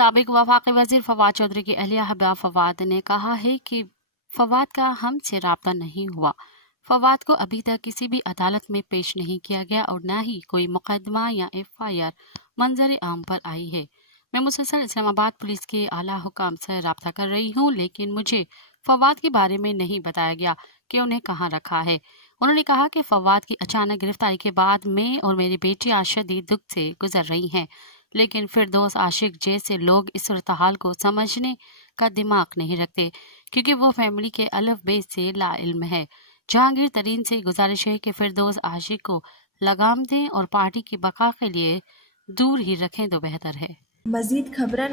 سابق وفاقی وزیر فواد چودھری کی اہلیہ حبیبہ فواد نے کہا ہے کہ فواد کا ہم سے رابطہ نہیں ہوا. فواد کو ابھی تک کسی بھی عدالت میں پیش نہیں کیا گیا اور نہ ہی کوئی مقدمہ یا FIR منظر عام پر آئی ہے. میں مسلسل اسلام آباد پولیس کے اعلیٰ حکام سے رابطہ کر رہی ہوں، لیکن مجھے فواد کے بارے میں نہیں بتایا گیا کہ انہیں کہاں رکھا ہے. انہوں نے کہا کہ فواد کی اچانک گرفتاری کے بعد میں اور میری بیٹیاں شدید دکھ سے گزر رہی ہیں، لیکن فردوس عاشق جیسے لوگ اس صورتحال کو سمجھنے کا دماغ نہیں رکھتے، کیونکہ وہ فیملی کے الف بے سے لا علم ہے. جہانگیر ترین سے گزارش ہے کہ فردوس عاشق کو لگام دیں اور پارٹی کی بقا کے لیے دور ہی رکھیں تو بہتر ہے. مزید خبرن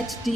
HD.